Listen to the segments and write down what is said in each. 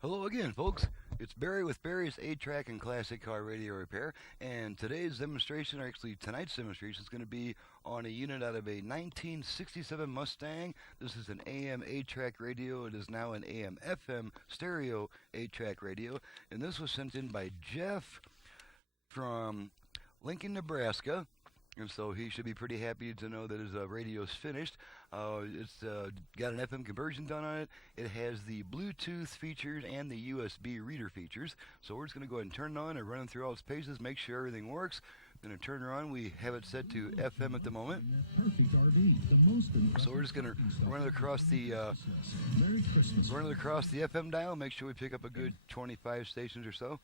Hello again, folks. It's Barry with Barry's 8-Track and Classic Car Radio Repair, and today's demonstration, or actually tonight's demonstration, is going to be on a unit out of a 1967 Mustang. This is an AM 8-track radio. It is now an AM FM stereo 8-track radio, and this was sent in by Jeff from Lincoln, Nebraska. And so he should be pretty happy to know that his radio's finished. It's got an FM conversion done on it. It has the Bluetooth features and the USB reader features. So we're just going to go ahead and turn it on and run it through all its paces, make sure everything works. Going to turn it on. We have it set to FM at the moment. So we're just going to run it across the FM dial. Make sure we pick up a good 25 stations or so.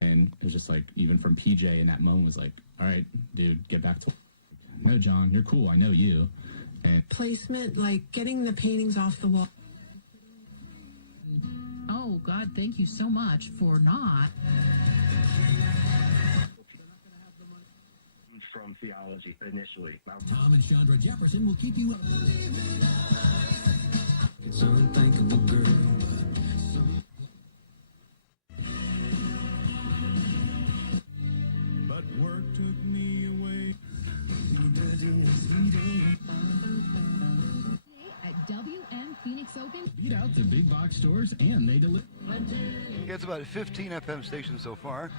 And it was just like, even from PJ in that moment was like, all right, dude, get back to no, John, you're cool. I know you. And placement, like getting the paintings off the wall. Oh, God, thank you so much for not. From theology initially. Tom and Chandra Jefferson will keep you up. It's an unthinkable girl. But work took me away. At WM Phoenix Open. Beat out the big box stores and they deliver. Yeah, it's about 15 FM stations so far.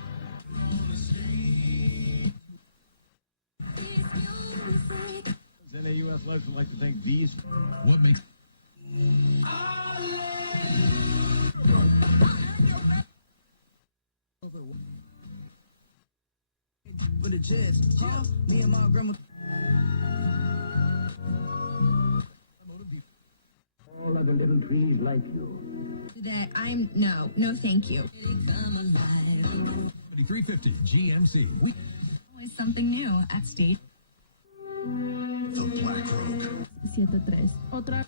NAUS Lives would like to thank these. What makes For the jets, huh? Me and my grandma. All other little trees like you. That no, thank you. 350 GMC. Always something new at State. The Black Road. 7-3. Otra.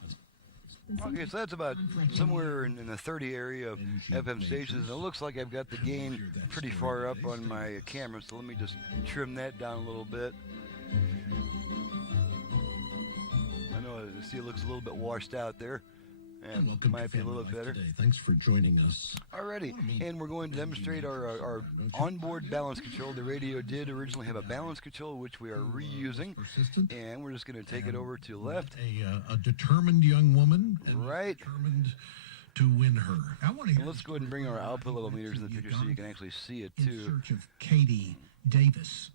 Okay, so that's about somewhere in the 30 area of FM stations. It looks like I've got the gain pretty far up on my camera, so let me just trim that down a little bit. I know, see, it looks a little bit washed out there, and welcome might to be a little Family better. Life Today. Thanks for joining us. Alrighty, and we're going to demonstrate our onboard balance control. The radio did originally have a balance control, which we are reusing, and we're just going to take it over to left. A determined young woman. Right. Determined to win her. I want to And let's go ahead and bring our output level meters in the picture so you can actually see it in too. search of Katie Davis.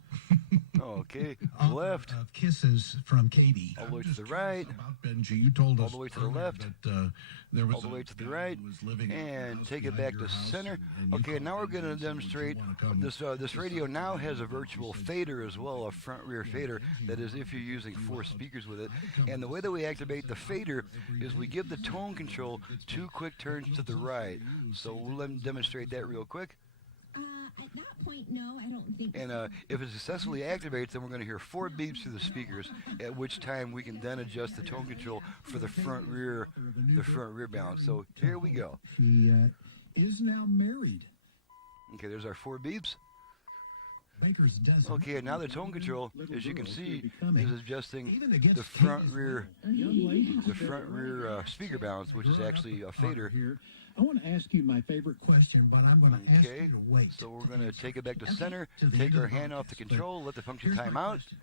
Okay, left. Of kisses from Katie. All the way to the right. About Benji, you told us All the way to the earlier left. that there was All the way to the guy right, who was living in a and house take it behind back your to house, center. and you Okay, called now we're him going to and said, "Would you demonstrate wanna come?" this radio now has a virtual fader as well, a front rear fader. That is, if you're using 4 speakers with it. And the way that we activate the fader is we give the tone control 2 quick turns to the right. So we'll demonstrate that real quick. At that point, no, I don't think. And if it successfully activates, then we're going to hear 4 beeps through the speakers. At which time we can then adjust the tone control for the front rear balance. So here we go. He is now married. Okay, there's our 4 beeps. Baker's dozen. Okay, now the tone control, as you can see, is adjusting Even against the front Katie's rear, young ladies. the front rear speaker balance, which is actually a fader. Here. I want to ask you my favorite question, but I'm going to ask Okay, you to wait. so we're going to take it back to center, To the take end of our the hand off the broadcast, control, let the function Here's time my out. question.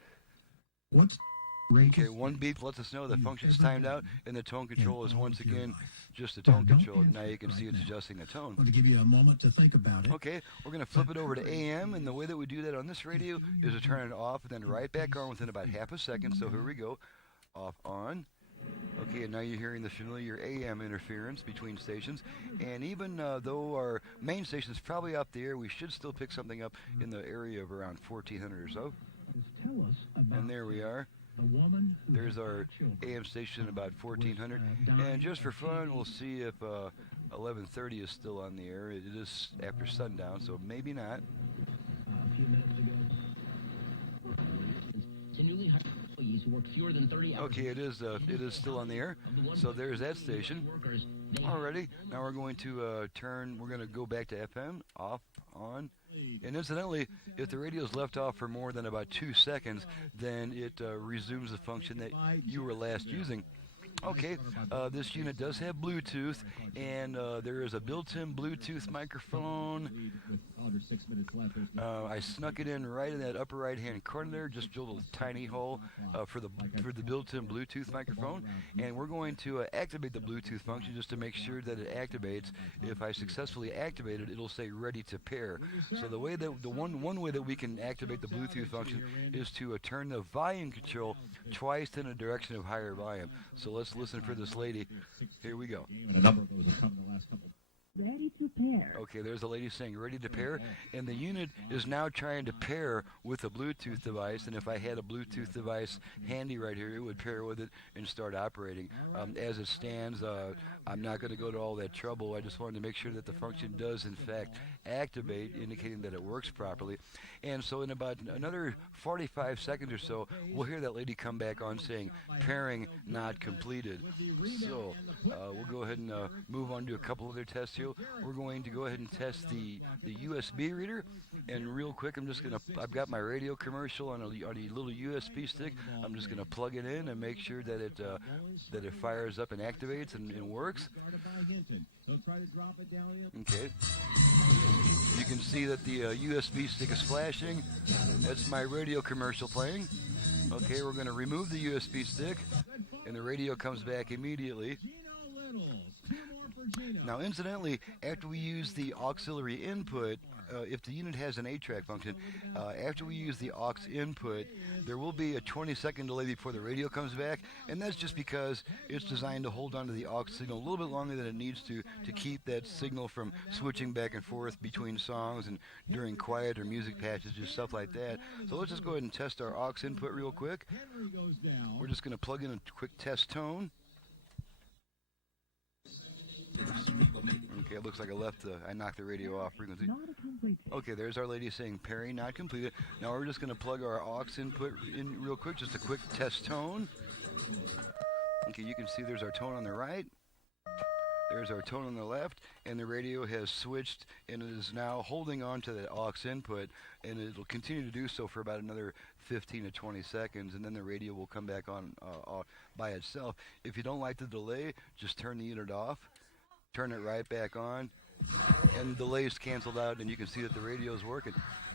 What's Okay, 1 beep lets us know the function's timed out, and the tone control is once again just the tone control. Now you can see it's adjusting the I tone. want to give you a moment to think about it. Okay, we're going to flip it over to AM, and the way that we do that on this radio is to turn it off and then right back on within about half a second. So here we go. Off, on. Okay, and now you're hearing the familiar AM interference between stations. And even though our main station is probably up the air, we should still pick something up in the area of around 1400 or so. Tell us about And there we are. the woman who There's had our children. AM station about 1400. And just for fun, we'll see if 1130 is still on the air. It is after sundown, so maybe not. A few minutes ago. Continually hire employees who work fewer than 30 hours. Okay, it is still on the air. So there's that station. Alrighty, now we're going to turn. We're going to go back to FM. Off, on. And incidentally, if the radio is left off for more than about 2 seconds, then it resumes the function that you were last using. Okay, this unit does have Bluetooth, and there is a built-in Bluetooth microphone. I snuck it in right in that upper right-hand corner there, just drilled a tiny hole for the built-in Bluetooth microphone, and we're going to activate the Bluetooth function just to make sure that it activates. If I successfully activate it, it'll say ready to pair. So the way that one way that we can activate the Bluetooth function is to turn the volume control twice in a direction of higher volume. So let's listen for this lady. Here we go. Ready to pair. Okay, there's the lady saying ready to pair, and the unit is now trying to pair with a Bluetooth device, and if I had a Bluetooth device handy right here, it would pair with it and start operating. As it stands, I'm not going to go to all that trouble. I just wanted to make sure that the function does, in fact, activate, indicating that it works properly. And so in about another 45 seconds or so, we'll hear that lady come back on saying pairing not completed. So we'll go ahead and move on to a couple other tests here. We're going to go ahead and test the USB reader, and real quick, I've got my radio commercial on a little USB stick. I'm just gonna plug it in and make sure that it fires up and activates and works. Okay. You can see that the USB stick is flashing. That's my radio commercial playing. Okay, we're gonna remove the USB stick, and the radio comes back immediately. Now, incidentally, after we use the auxiliary input, if the unit has an 8-track function, after we use the aux input, there will be a 20-second delay before the radio comes back, and that's just because it's designed to hold on to the aux signal a little bit longer than it needs to keep that signal from switching back and forth between songs and during quiet or music passages, stuff like that. So let's just go ahead and test our aux input real quick. We're just going to plug in a quick test tone. Okay, it looks like I knocked the radio off frequency. Okay, there's our lady saying pairing not completed. Now we're just going to plug our aux input in real quick, just a quick test tone. Okay, you can see there's our tone on the right. There's our tone on the left, and the radio has switched and is now holding on to that aux input, and it'll continue to do so for about another 15 to 20 seconds, and then the radio will come back on by itself. If you don't like the delay, just turn the unit off. Turn it right back on, and the delay is canceled out, and you can see that the radio is working.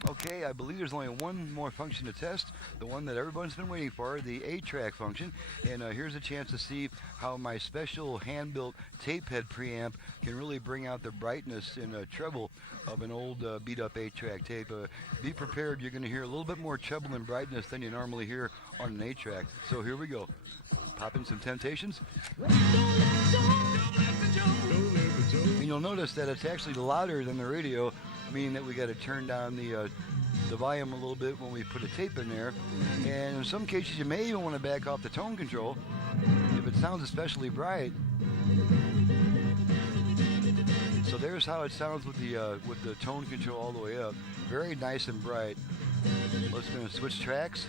Okay, I believe there's only one more function to test, the one that everyone's been waiting for, the 8-track function. And here's a chance to see how my special hand-built tape head preamp can really bring out the brightness and treble of an old beat-up 8-track tape. Be prepared, you're going to hear a little bit more treble and brightness than you normally hear on an 8-track. So here we go. Pop in some Temptations. And you'll notice that it's actually louder than the radio, meaning that we got to turn down the volume a little bit when we put a tape in there. And in some cases, you may even want to back off the tone control if it sounds especially bright. So there's how it sounds with the tone control all the way up. Very nice and bright. Let's go and switch tracks.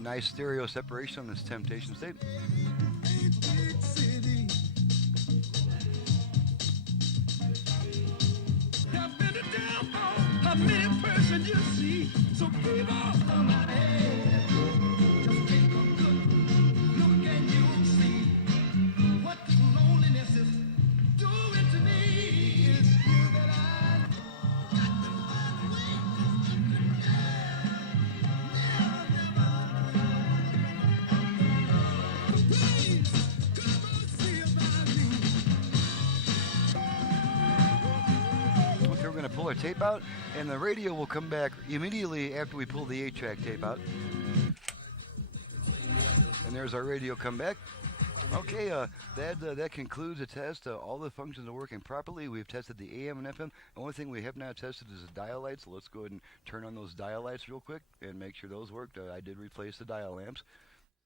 Nice stereo separation on this Temptations tape. Pull our tape out, and the radio will come back immediately after we pull the 8-track tape out. And there's our radio come back. Okay, that concludes the test. All the functions are working properly. We've tested the AM and FM. The only thing we have not tested is the dial lights. So let's go ahead and turn on those dial lights real quick and make sure those worked. I did replace the dial lamps.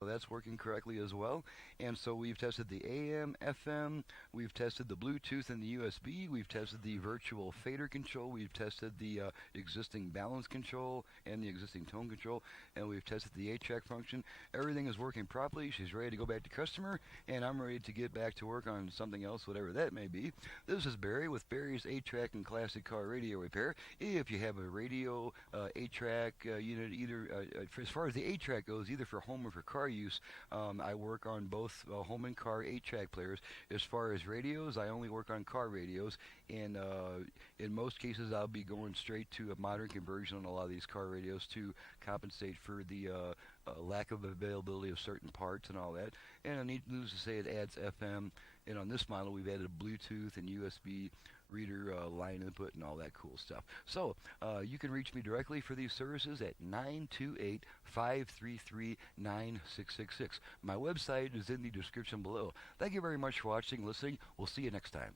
So that's working correctly as well. And so we've tested the AM, FM, we've tested the Bluetooth and the USB, we've tested the virtual fader control, we've tested the existing balance control and the existing tone control, and we've tested the 8-track function. Everything is working properly. She's ready to go back to customer, and I'm ready to get back to work on something else, whatever that may be. This is Barry with Barry's 8-track and classic car radio repair. If you have a radio 8-track unit, either as far as the 8-track goes, either for home or for car use, I work on both home and car 8-track players. As far as radios, I only work on car radios, and in most cases I'll be going straight to a modern conversion on a lot of these car radios to compensate for the lack of availability of certain parts and all that. And needless to say, it adds FM, and on this model we've added Bluetooth and USB reader line input and all that cool stuff. So you can reach me directly for these services at 928-533-9666. My website is in the description below. Thank you very much for watching, listening. We'll see you next time.